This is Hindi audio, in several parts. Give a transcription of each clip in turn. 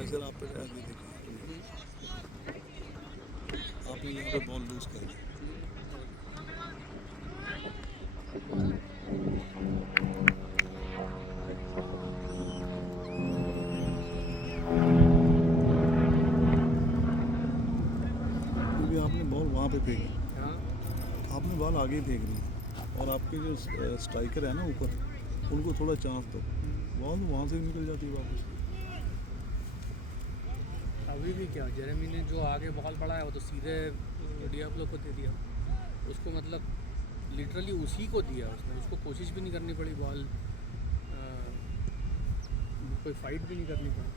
प्रेशर आप पे आगे देखिए, आपने यहाँ पे बॉल लूज कर दी। क्योंकि आपने बॉल वहाँ पे फेंकी, हाँ आपने बॉल आगे ही फेंक ली और आपके जो स्ट्राइकर है ना ऊपर, उनको थोड़ा चांस दो, बॉल वहाँ से निकल जाती है वापस। अभी भी क्या जेरेमी ने जो आगे बॉल पड़ा है वो तो सीधे डियाब्लो को दे दिया उसको, मतलब लिटरली उसी को दिया उसने, उसको कोशिश भी नहीं करनी पड़ी बॉल, कोई फाइट भी नहीं करनी पड़ी।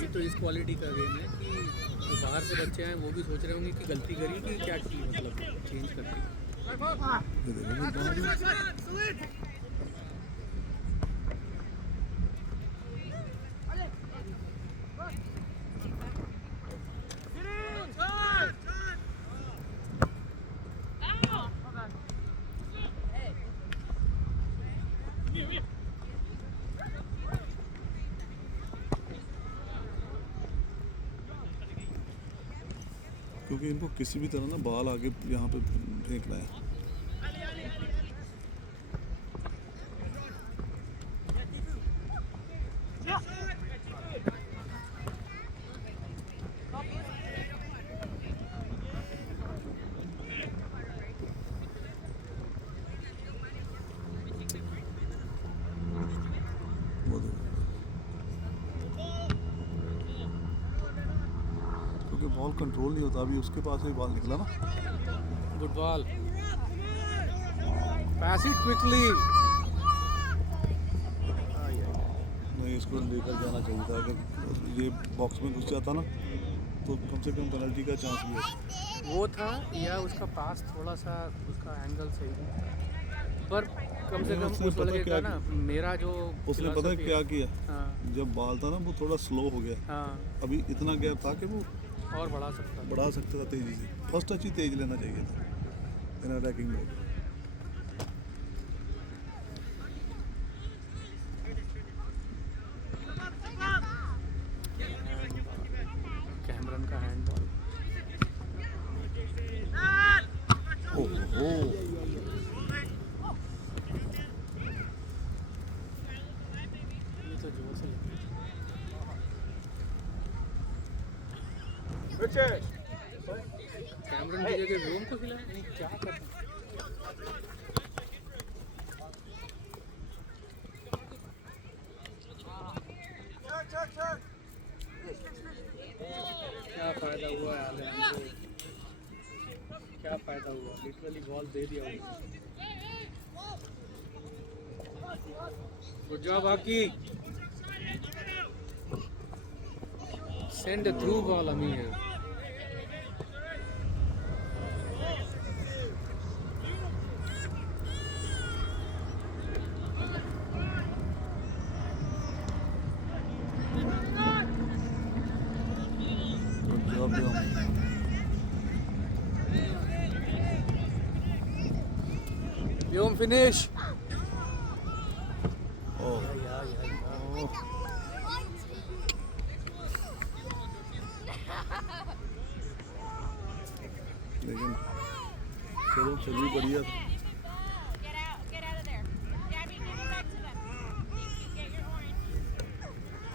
ये तो इस क्वालिटी का गेम है कि जो बाहर से बच्चे हैं वो भी सोच रहे होंगे कि गलती करी कि क्या की, मतलब चेंज करती। ये देखो ये बाहर ही- क्योंकि इनको किसी भी तरह ना बॉल आगे यहाँ पे फेंकना है। वो देखो, क्योंकि बॉल कंट्रोल नहीं होता, अभी उसके पास ही बॉल निकला ना। Good ball, pass it quickly. नहीं, इसको लेकर जाना चाहिए था, अगर ये बॉक्स में घुस जाता ना तो कम से कम पेनल्टी का चांस भी होता। वो था या उसका पास थोड़ा सा उसका एंगल सही था, पर कम से नहीं, कम उसने उस पता लड़के क्या का ना, मेरा जो उसने पता है philosophy क्या है। किया, हाँ जब बॉल था ना वो थोड़ा स्लो हो गया, हाँ, अभी इतना गैप था कि वो और बढ़ा सकता था। बढ़ा सकता था तेज़ी से, फर्स्ट टच ही तेज लेना चाहिए था इन अटैकिंग मोड। कैमरन का हैंड बॉल। ओहो, ये तो जोर से लगी। कैमरन की जगह रोम को खिलाया, नहीं क्या कर रहा है? क्या फायदा हुआ यार हमको? क्या फायदा हुआ, लिटरली बॉल दे दिया उन्होंने। गुड जॉब बाकी, send through ball Amir. Good job bro. Vyom finish. Oh, लेकिन चलो चलिए बढ़िया था। Get out of there. Gabby, give it back to them. Get your orange.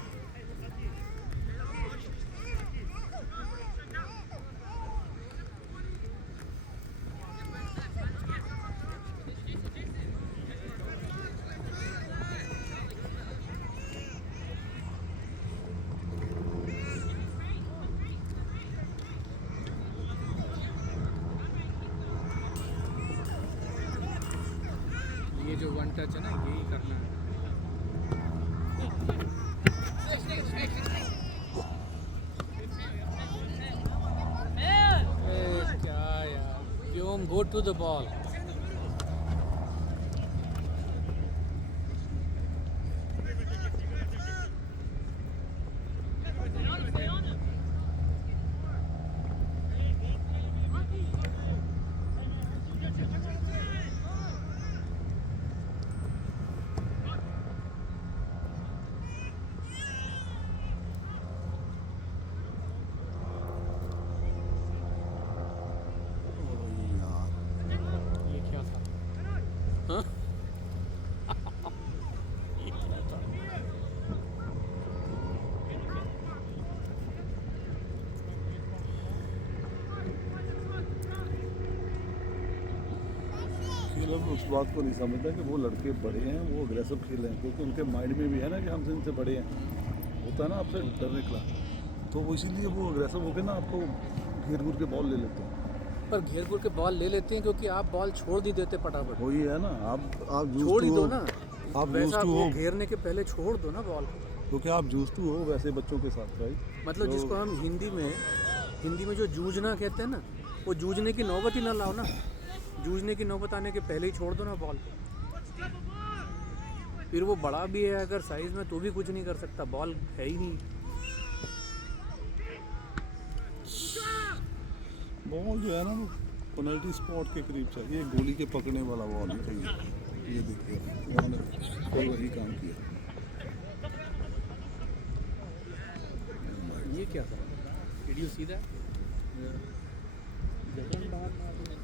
ये जो वन टच है ना, यही करना है। ए, क्या यार, व्योम गो टू द बॉल। उस बात को नहीं समझता कि वो लड़के बड़े हैं, वो अग्रेसिव खेल रहे हैं, क्योंकि उनके माइंड में भी है ना कि हमसे इनसे बड़े हैं, होता है ना आपसे डर निकला, तो वो इसीलिए वो अग्रेसिव होकर ना आपको घेर घूर के बॉल ले लेते हैं। पर घेर घूर के बॉल ले लेते हैं क्योंकि आप बॉल छोड़ ही देते फटाफट। वही है ना, आप छोड़ ही दो ना, आप वैसा यूज्ड टू वो हो, घेरने के पहले छोड़ दो ना बॉल को। क्योंकि आप यूज्ड टू हो वैसे बच्चों के साथ, राइट? मतलब जिसको हम हिंदी में जो जूझना कहते हैं ना, वो जूझने की नौबत ही ना लाओ ना। जूझने की नौबत आने के पहले ही छोड़ दो ना बॉल को। फिर वो बड़ा भी है अगर साइज में तो भी कुछ नहीं कर सकता, बॉल है ही नहीं। बॉल जो है ना वो पेनल्टी स्पॉट के करीब चाहिए, गोली के पकड़ने वाला बॉल नहीं चाहिए। ये देखिए उन्होंने कोई वही काम किया। ये क्या था? Did you see that? जबरन बाहर मार दिया।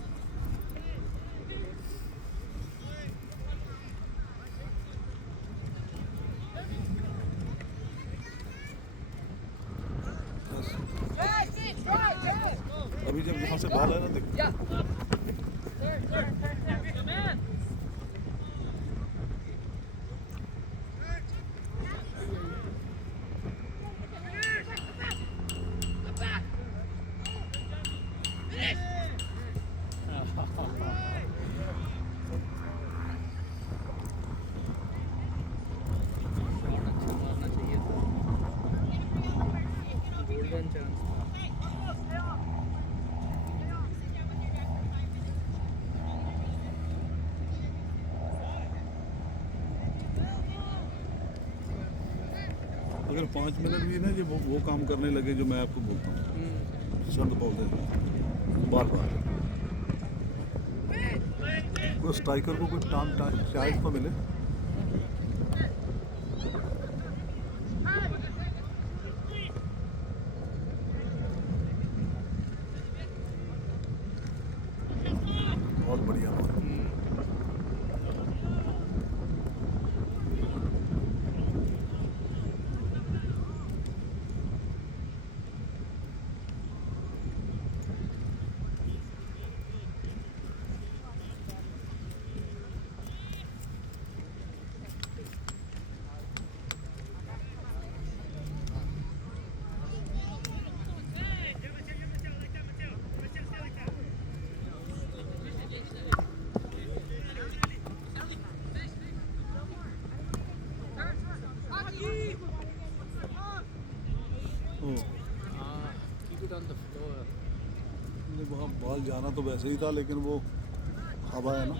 अभी जब यहाँ से बॉल है ना देखो, शॉट अच्छा मारना चाहिए था, गोल्डन चांस था। अगर 5 मिनट भी ना ये वो काम करने लगे जो मैं आपको बोलता हूँ, चंद पौधे बार बार, कोई स्ट्राइकर को कोई चांस तो मिले। बहुत बढ़िया बात। हाँ, keep it on the floor. वहाँ बॉल जाना तो वैसे ही था, लेकिन वो हवा है ना।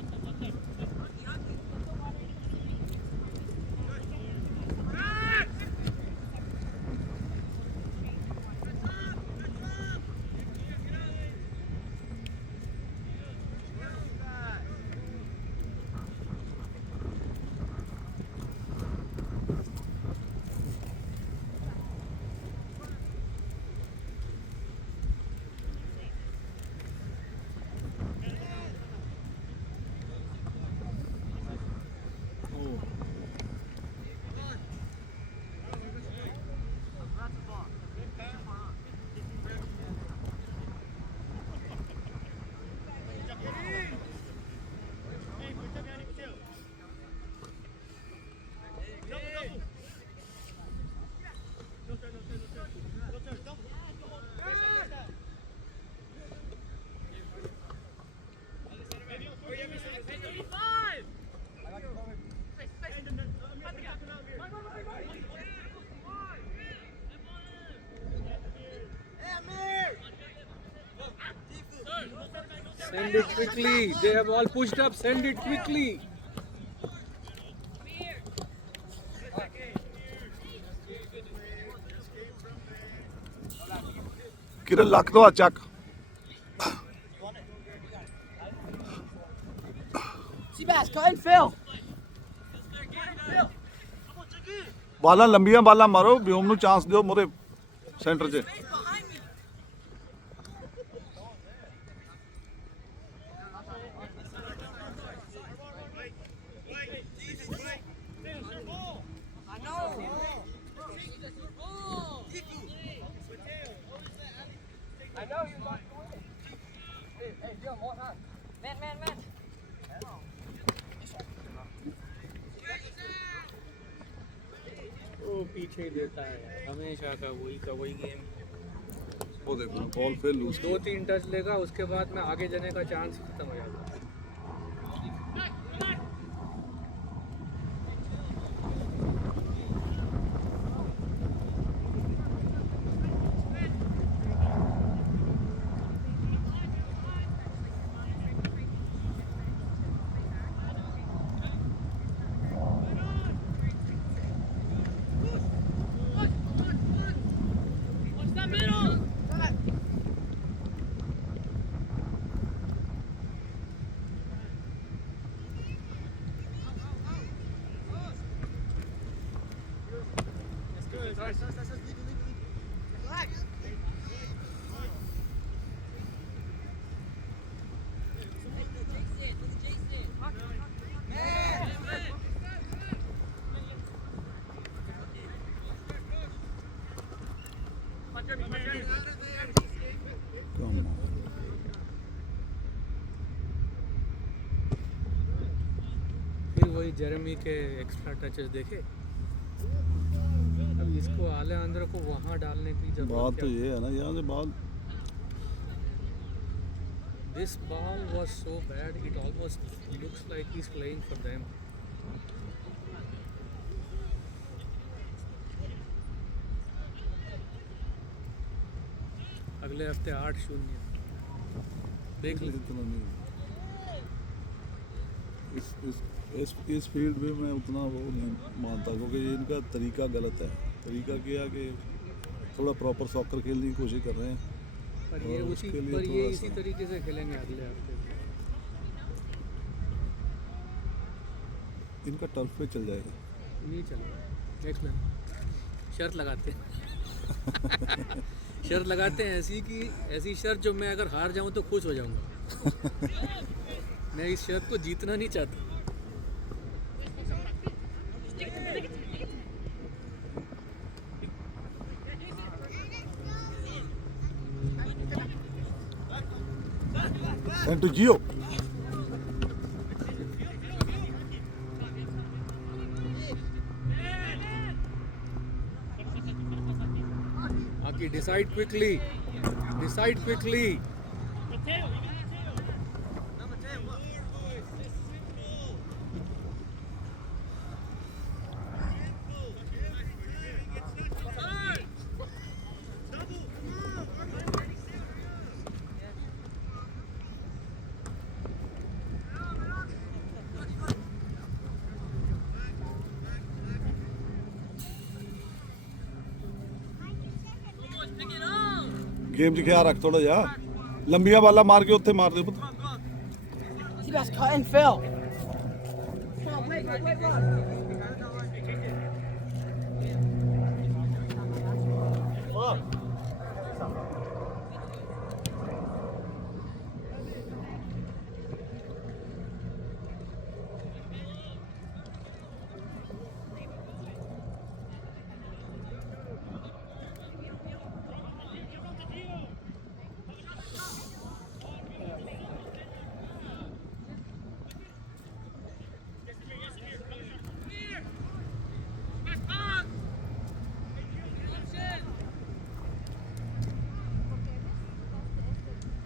Send it quickly. They have all pushed up. Send it quickly. किरण लख दो चक Seabass, go and Phil. ਬਾਲਾਂ ਲੰਬੀਆਂ ਬਾਲਾਂ ਮਾਰੋ, ਵਿਓਮ ਨੂੰ ਚਾਂਸ ਦਿਓ ਮੋਰੇ ਸੈਂਟਰ 'ਚ। I know you want to win. Hey, Dylan, more time. Man. पीछे ही देता है हमेशा का वही गेम। वो देखो बॉल फिर लूज 2-3 टच लेगा, उसके बाद में आगे जाने का चांस खत्म हो जाता है। फिर वही जेरेमी के एक्स्ट्रा टचेस देखे। अब इसको आलेआंद्रो को वहाँ डालने की बात जरूरत तो ये है ना, यहाँ से ball This ball was so bad, it almost looks like he's playing for them. अगले हफ्ते 8-0 देख ले। इतना नहीं इस फील्ड में मैं उतना वो नहीं मानता, क्योंकि ये इनका तरीका गलत है। तरीका क्या कि थोड़ा प्रॉपर सॉकर खेलने की कोशिश कर रहे हैं, पर ये और उसी उसके लिए पर ये थोड़ा इसी सा- तरीके से खेलेंगे अगले हफ्ते। इनका टर्फ पे चल जाएगा। नहीं चलेगा। नेक्स्ट मैच शर्त लगाते हैं शर्त लगाते हैं ऐसी शर्त जो मैं अगर हार जाऊं तो खुश हो जाऊंगा। मैं इस शर्त को जीतना नहीं चाहता। Send to Gio. Aki, decide quickly. Decide quickly. Game 'ਚ ख्याल रख थोड़ा जा, लंबिया वाला मार के उत्थे मार दे पुੱਤ। Seabass cut and fell. Come on, wait, run.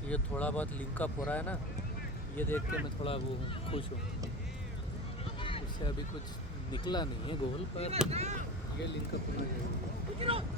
ये थोड़ा बहुत लिंक अप हो रहा है ना, ये देख के मैं थोड़ा वो हूँ, खुश हूँ। उससे अभी कुछ निकला नहीं है गोल, पर ये लिंक अप होना चाहिए।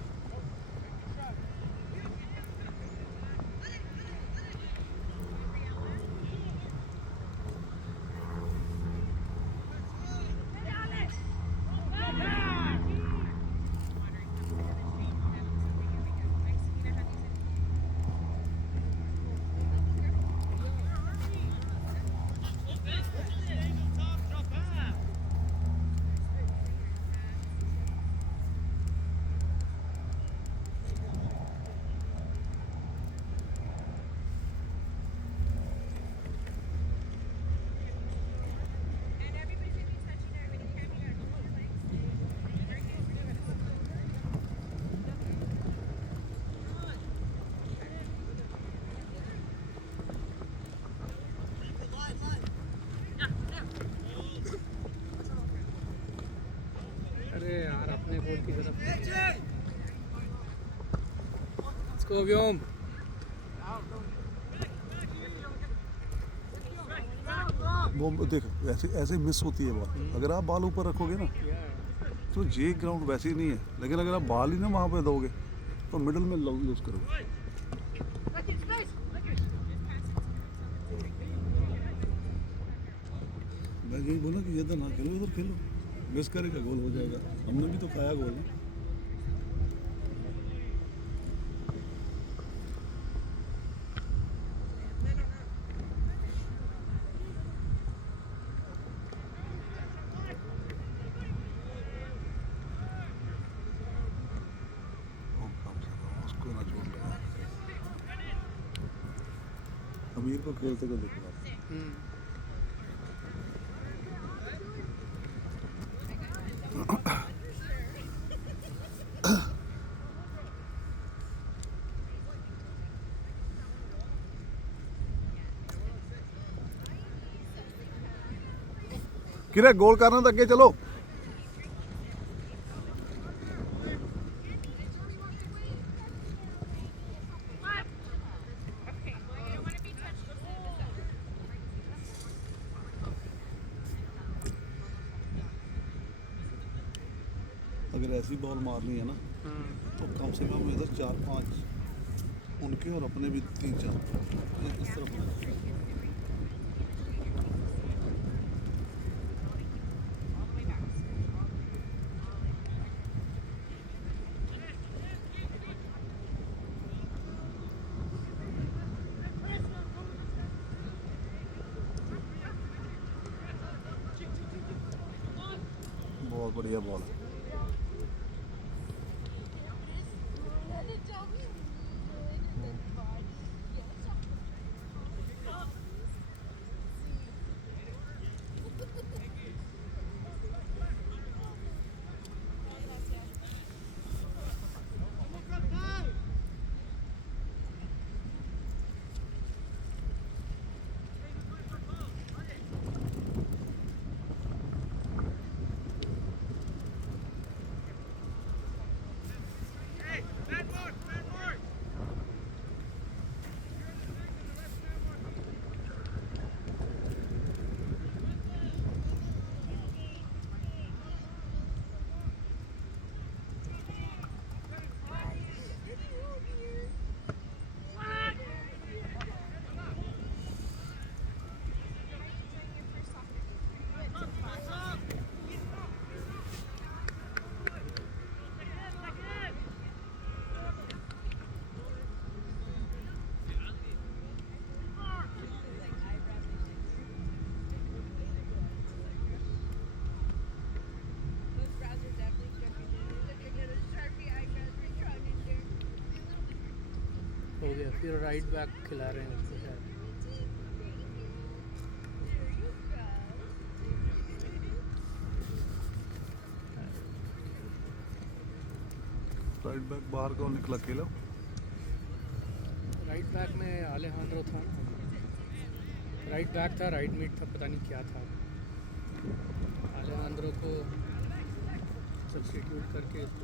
अपने गोल की तरफ। इसको व्योम वो देख ऐसे ऐसे मिस होती है बॉल। अगर आप बॉल ऊपर रखोगे ना तो ये ग्राउंड वैसे ही नहीं है, लेकिन अगर आप बॉल ही ना वहाँ पे दोगे तो मिडल में लूज करोगे। मैं यही बोला कि इधर ना खेलो, उधर खेलो, मिस करेगा गोल हो जाएगा। हमने भी तो खाया गोल। उसको ना छोड़ लेना। अमीर को खेलते को देखो आप। किरे गोल करना तो अगे चलो। Okay, well, you don't want to be touched. Let's leave this up. अगर ऐसी बॉल मारनी है ना तो कम से कम इधर 4-5 उनके और अपने भी 3-4 इस तरफ होना चाहिए। All the way back. बहुत बढ़िया बॉल है। Those brows are definitely stripping. Looking at a Sharpie eyebrows are drawn in there. हो गया। फिर राइट बैक खिला रहे हैं उसको शायद। There you go. Right back बाहर कौन निकला, खेला? राइट बैक में आलेहांड्रो था ना, राइट बैक था, राइट मिड था, पता नहीं क्या था। आलेहांड्रो को सब्स्टिट्यूट करके इसको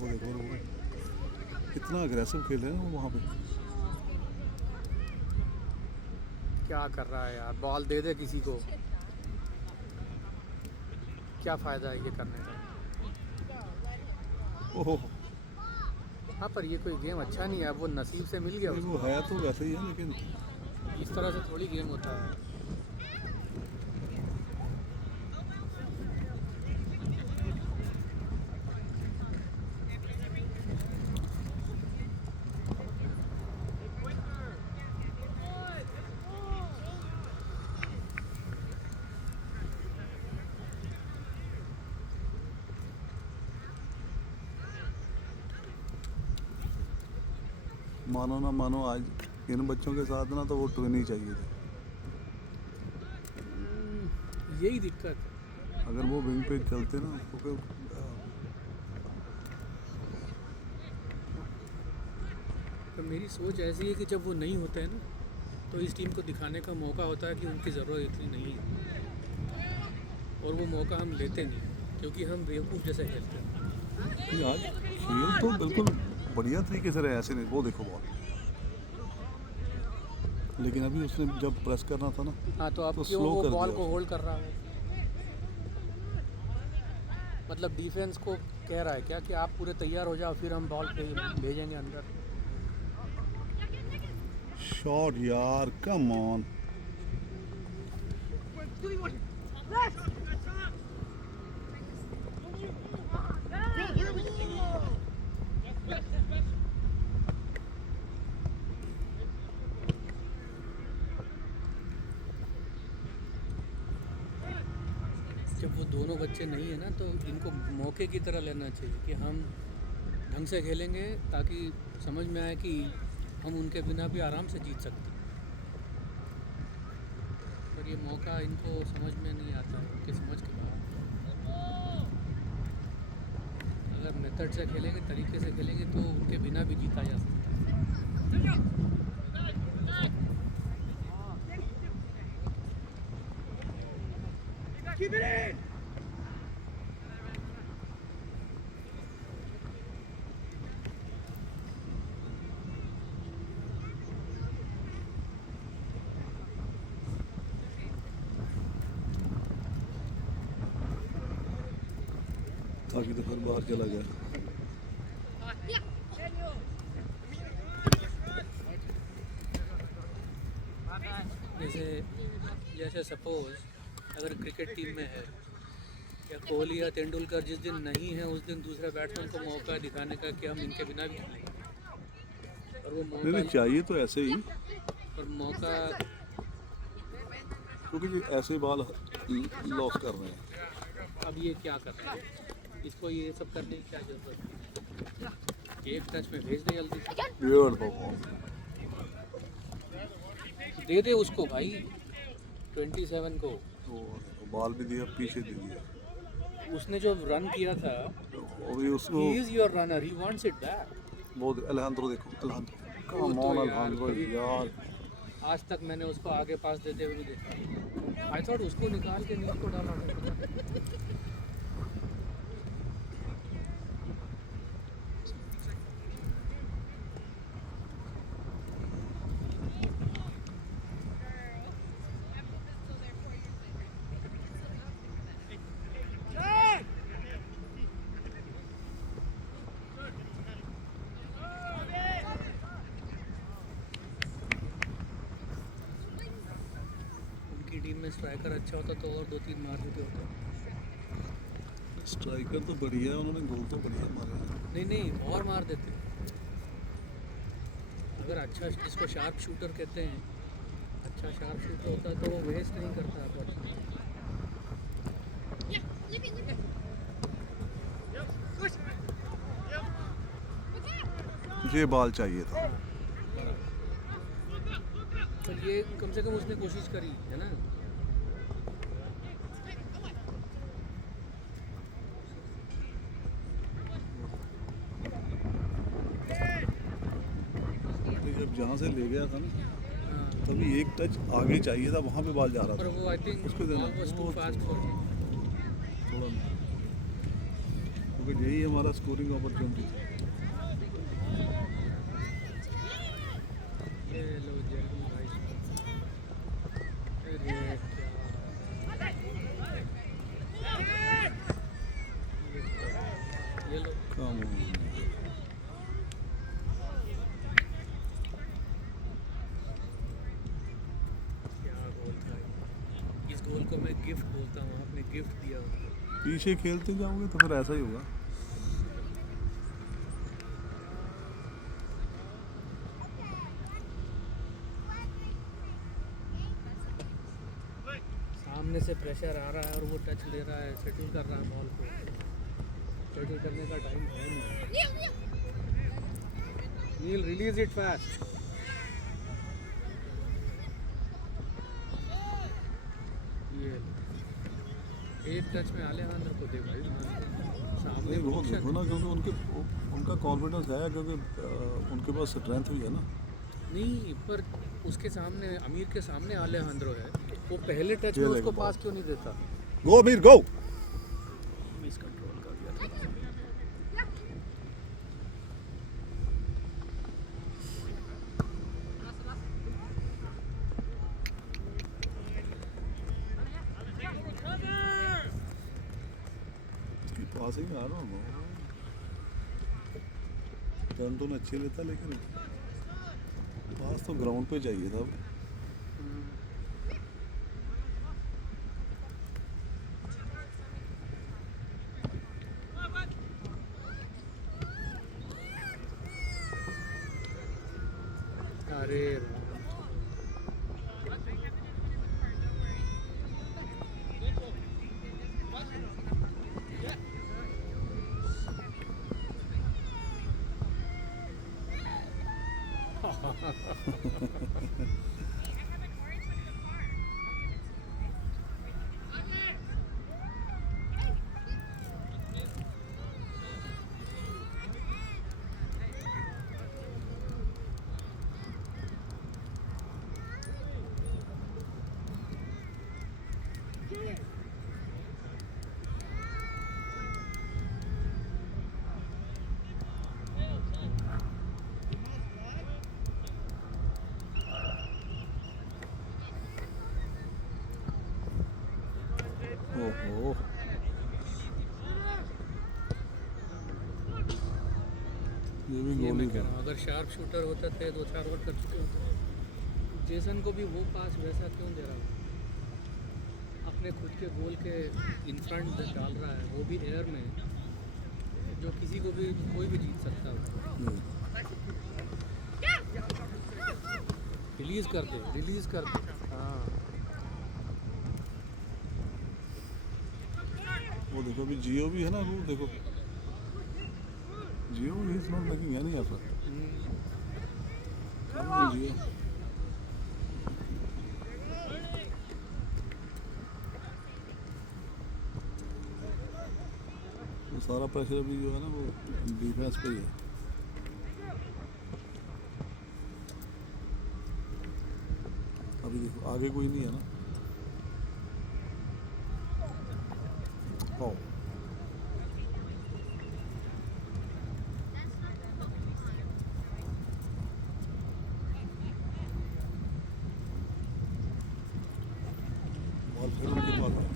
वो देखो वो कितना अग्रेसिव खेल रहे हैं वो वहाँ पे। क्या कर रहा है यार, बॉल दे दे किसी को, क्या फ़ायदा है ये करने का। ओहो हाँ पर ये कोई गेम अच्छा नहीं है, वो नसीब से मिल गया वो उसको। है तो वैसे ही है, लेकिन इस तरह से थोड़ी गेम होता है। मानो ना मानो आज इन बच्चों के साथ ना तो वो ट्विन ही चाहिए थे। यही दिक्कत है। अगर वो विंग पे चलते ना तो फिर तो मेरी सोच ऐसी है कि जब वो नहीं होते हैं ना तो इस टीम को दिखाने का मौका होता है कि उनकी ज़रूरत इतनी नहीं है, और वो मौका हम लेते नहीं हैं, क्योंकि हम बेवकूफ़ जैसे खेलते हैं। ये आज खेल तो बिल्कुल बढ़िया तरीके से रहे, ऐसे नहीं। वो देखो बॉल, लेकिन अभी उसने जब प्रेस करना था ना हाँ, तो अब तो क्यों slow वो कर बॉल दिया को उसने। होल्ड कर रहा है? मतलब डिफेंस को कह रहा है क्या कि आप पूरे तैयार हो जाओ, फिर हम बॉल भेजेंगे अंदर। शॉट यार, कम ऑन। जब वो दोनों बच्चे नहीं है ना तो इनको मौके की तरह लेना चाहिए कि हम ढंग से खेलेंगे, ताकि समझ में आए कि हम उनके बिना भी आराम से जीत सकते हैं। पर ये मौका इनको समझ में नहीं आता है, उनके समझ के बाहर। अगर मेथड से खेलेंगे, तरीके से खेलेंगे तो उनके बिना भी जीता जा सकता है। ताकि तो फिर बाहर चला गया। जैसे जैसे सपोज अगर क्रिकेट टीम में है, या कोहली या तेंदुलकर जिस दिन नहीं है उस दिन दूसरे बैट्समैन को मौका दिखाने का कि हम इनके बिना भी खेलेंगे, और वो नहीं नहीं, मौका चाहिए तो ऐसे ही, और मौका क्योंकि ये ऐसे बॉल लॉस कर रहे हैं। अब ये क्या कर रहे हैं, इसको ये सब करने की क्या जरूरत है? एक टच में भेज दे जल्दी से, वियर्ड परफॉर्म। दे दे उसको भाई 27 को। तो बॉल भी दिया, पीछे दे दिया। उसने जो रन किया था, और ये उसको he is your runner, he wants it back. बहुत अलहंद्रो देखो, अलहंद्रो वो कम तो ऑन, यार अलहंद्रो कभी- यार। आज तक मैंने उसको आगे पास देते हुए नहीं देखा। आई थॉट उसको निकाल के नीचे को डाला था। उनकी टीम में स्ट्राइकर अच्छा होता तो और 2-3 मार देते होते। स्ट्राइकर तो बढ़िया है, उन्होंने गोल तो बढ़िया मारे हैं। नहीं नहीं, और मार देते। अगर अच्छा, जिसको शार्प शूटर कहते हैं, अच्छा शार्प शूटर होता तो वो वेस्ट नहीं करता अपॉर्चुनिटी। ये बॉल चाहिए था। पर ये कम से कम उसने कोशिश करी है ना। ये जब जहाँ से ले गया था ना, हाँ, तभी एक टच आगे चाहिए था, वहाँ पे बॉल जा रहा पर था। वो आई थिंक उसको देना, वाज टू वो फास्ट फॉर हिम। थोड़ा, क्योंकि यही हमारा स्कोरिंग अपॉर्चुनिटी थी। ये लो जर्नी भाई। अरे क्या, ये लो। Come on. क्या गोल था ये। इस गोल को मैं गिफ्ट बोलता हूँ, आपने गिफ्ट दिया उसको। पीछे खेलते जाओगे तो फिर ऐसा ही होगा। सामने से प्रेशर आ रहा है और वो टच ले रहा है, सेटल कर रहा है बॉल को। सेटल करने का टाइम है नहीं। नील रिलीज इट फास्ट। ये टच में आलेहांद्रो को दे भाई, सामने नहीं वो पोजीशन। देखो ना, क्योंकि उनका कॉन्फिडेंस है, क्योंकि उनके पास स्ट्रेंथ भी है ना। नहीं पर उसके सामने, अमीर के सामने आलेहांद्रो है, वो पहले टच ये में देखो उसको पास क्यों नहीं देता? गो अमीर गो। मिस कंट्रोल कर दिया था। इसकी पासिंग आ रहा हूँ, टर्न तो अच्छी लेता, लेकिन पास तो ग्राउंड पे चाहिए था। अरे ओहो, ये भी ये गोली मैं कह था। रहा हूँ, अगर शार्प शूटर होते थे 2-4 ओवर कर चुके होते। जेसन को भी वो पास वैसा क्यों दे रहा है? अपने खुद के गोल के इन फ्रंट डाल रहा है, वो भी एयर में, जो किसी को भी, कोई भी जीत सकता है। रिलीज कर दे, रिलीज कर दे। हाँ वो देखो अभी जियो भी है ना, वो देखो Jio is not making any effort. Jio वो सारा प्रेशर अभी जो है ना, वो डिफेंस पे ही है। अभी देखो आगे कोई नहीं है ना। ओ बॉल फिर उनके पास है।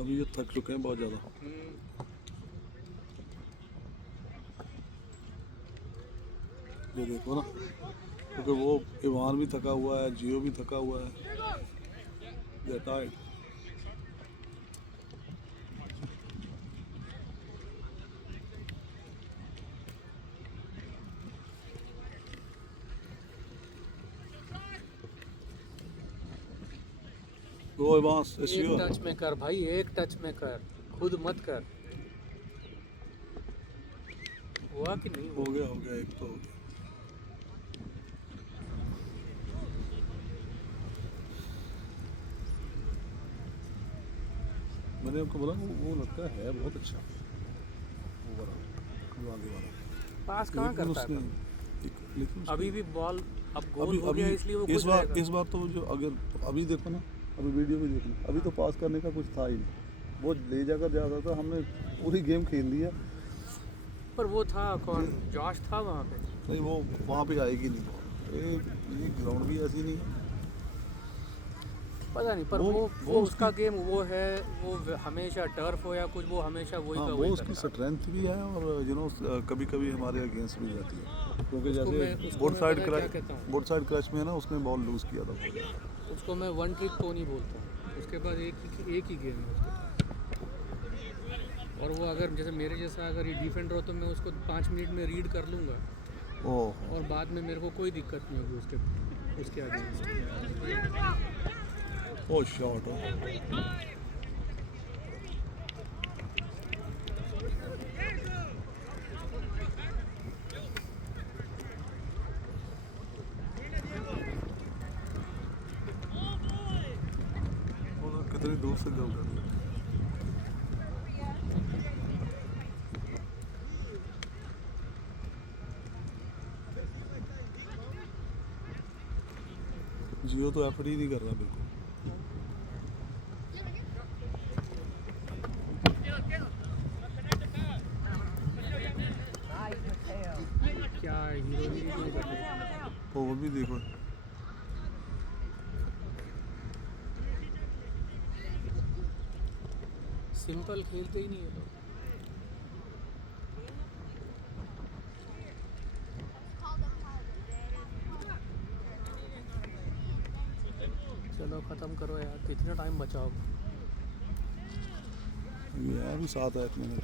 अभी ये थक चुके हैं बहुत ज़्यादा। ये देखो ना, क्योंकि वो ईवान भी थका हुआ है, जियो भी थका हुआ है। They're tired. Go Evans, it's एक your. टच में कर भाई, एक टच में कर, खुद मत कर। हुआ कि नहीं हो हुआ? गया एक तो हो गया। मैंने आपको बोला वो लड़का है बहुत अच्छा, वो वाला आगे वाला। पास कहाँ लेकिन करता है? उसने लेकिन अभी भी बॉल अब गोल अभी हो गया, अभी इसलिए वो इस खुश बार रहेगा। इस बार तो जो अगर अभी देखो ना, अभी वीडियो भी देखना, अभी तो पास करने का कुछ था ही नहीं। वो ले जाकर जा रहा था, हमने पूरी गेम खेल लिया, पर वो था कौन, जॉश था वहाँ पे। नहीं, वो वहाँ पे आएगी नहीं बॉल। ये ग्राउंड भी ऐसी नहीं है। पता नहीं, पर वो उसका गेम वो है, वो हमेशा टर्फ हो या कुछ, वो हमेशा वही हाँ, का वो वही उसकी करता है। स्ट्रेंथ भी है और कभी कभी हमारे अगेंस्ट भी जाती है, क्योंकि उसको जैसे मैं बोर्ड साइड पता है क्या कहता हूँ, बोर्ड साइड क्रच में है ना, उसने बॉल लूज़ किया था बहुत ज़्यादा। उसको मैं वन ट्रिक पोनी बोलता हूँ। उसके पास एक ही गेम है उसके पास। और वो अगर जैसे मेरे जैसा अगर ये डिफेंडर हो तो मैं उसको 5 मिनट में रीड कर लूँगा ओह, और बाद में मेरे को कोई दिक्कत नहीं होगी उसके आगे। ओ शॉट हो। वो तो कितनी दूर से गोल कर दिया। जियो तो एफर्ट ही नहीं कर रहा बिल्कुल। क्या हीरो नहीं करते। ओवर भी देखो। सिंपल खेलते ही नहीं है लोग। चलो ख़त्म करो यार, कितना टाइम बचाओ। ये है अभी 7-8 मिनट।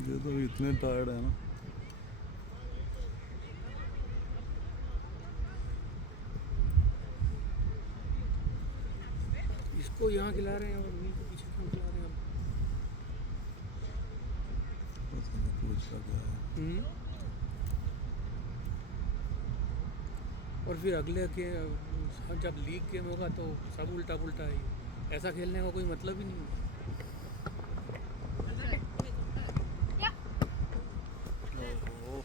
ये तो इतने टायर्ड है ना। इसको यहाँ खिला रहे हैं और उन्हीं को पीछे क्यों खिला रहे हैं पता नहीं कोच का क्या है। हम? और फिर अगले के जब लीग गेम होगा तो सब उल्टा पुल्टा है। ऐसा खेलने का कोई मतलब ही नहीं है। ओहो।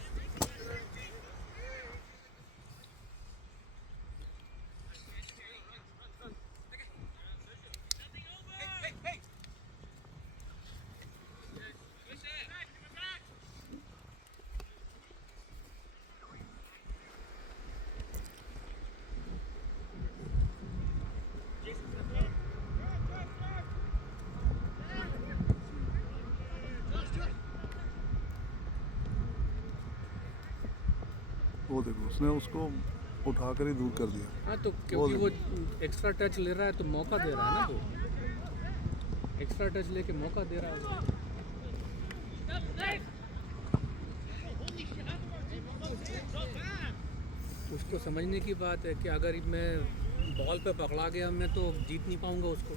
वो देखो, उसने उसको उठाकर ही दूर कर दिया। हाँ तो क्योंकि वो एक्स्ट्रा टच ले रहा है तो मौका दे रहा है ना, वो एक्स्ट्रा टच लेके मौका दे रहा है वो। उसको समझने की बात है कि अगर मैं बॉल पे पकड़ा गया मैं तो जीत नहीं पाऊंगा उसको।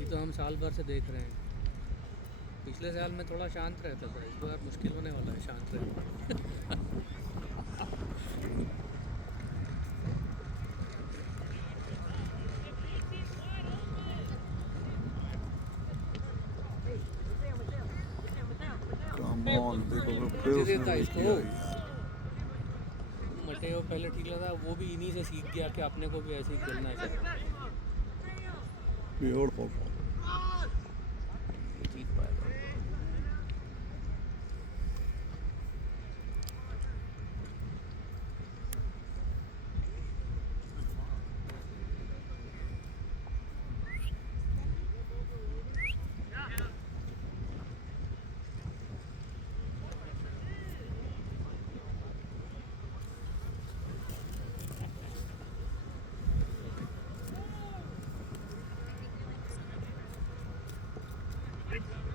ये तो हम साल भर से देख रहे हैं। पिछले साल में थोड़ा शांत रहता था, इस बार मुश्किल होने वाला है शांत रहना। कम ऑन, देखो फिर मुझे उसने देता वही इसको। किया यार। मटेओ पहले ठीक लगा, वो भी इन्हीं से सीख गया कि अपने को भी ऐसे ही खेलना चाहिए। Beautiful. जीत पाएगा। Thank you.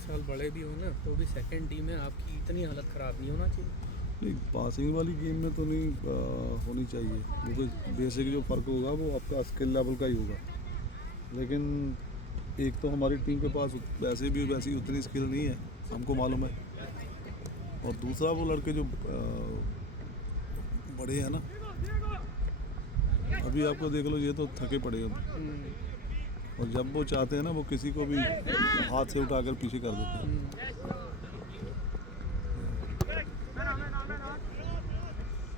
साल बड़े भी हो ना तो भी सेकंड टीम में आपकी इतनी हालत ख़राब नहीं होना चाहिए। नहीं, पासिंग वाली गेम में तो नहीं होनी चाहिए। वो तो बेसिक जो फ़र्क होगा वो आपका स्किल लेवल का ही होगा। लेकिन एक तो हमारी टीम के पास वैसे भी वैसी उतनी स्किल नहीं है, हमको मालूम है। और दूसरा वो लड़के जो बड़े हैं ना, अभी आपको देख लो, ये तो थके पड़े हैं। और जब वो चाहते हैं ना, वो किसी को भी हाथ से उठाकर पीछे कर देते हैं।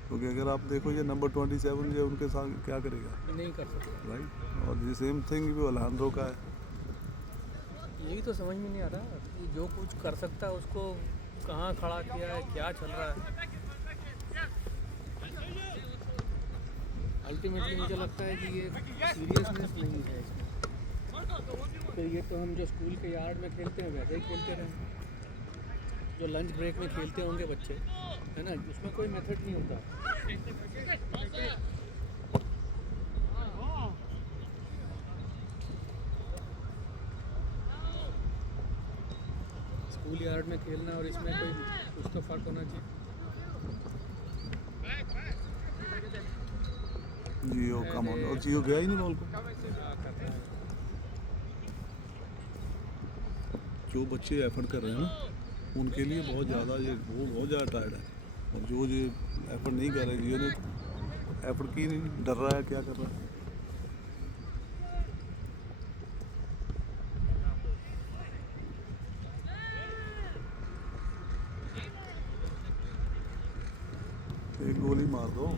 क्योंकि अगर आप देखो ये नंबर 27 ये उनके साथ क्या करेगा, नहीं कर सकते। राइट। और ये सेम थिंग भी अल्हांड्रो का है। यही तो समझ में नहीं आ रहा कि जो कुछ कर सकता है उसको कहाँ खड़ा किया है, क्या चल रहा है। अल्टीमेटली मुझे लगता है कि ये सीरियसनेस नहीं है इसमें। फिर ये तो हम जो स्कूल के यार्ड में खेलते हैं वैसे ही खेलते रहें, जो लंच ब्रेक में खेलते होंगे बच्चे, है ना, उसमें कोई मेथड नहीं होता। स्कूल यार्ड में खेलना और इसमें कोई कुछ तो फर्क होना चाहिए। जियो कम ऑन, और जियो गया ही नहीं बॉल को। जो बच्चे एफर्ट कर रहे हैं ना, उनके लिए बहुत ज़्यादा वो बहुत ज़्यादा टायर्ड है। और जो ये एफर्ट नहीं कर रहे, जियो ने एफर्ट की नहीं, डर रहा है, क्या कर रहा है। एक गोली मार दो।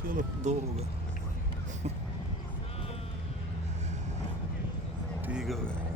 चलो 2 होगा। ठीक हो गया।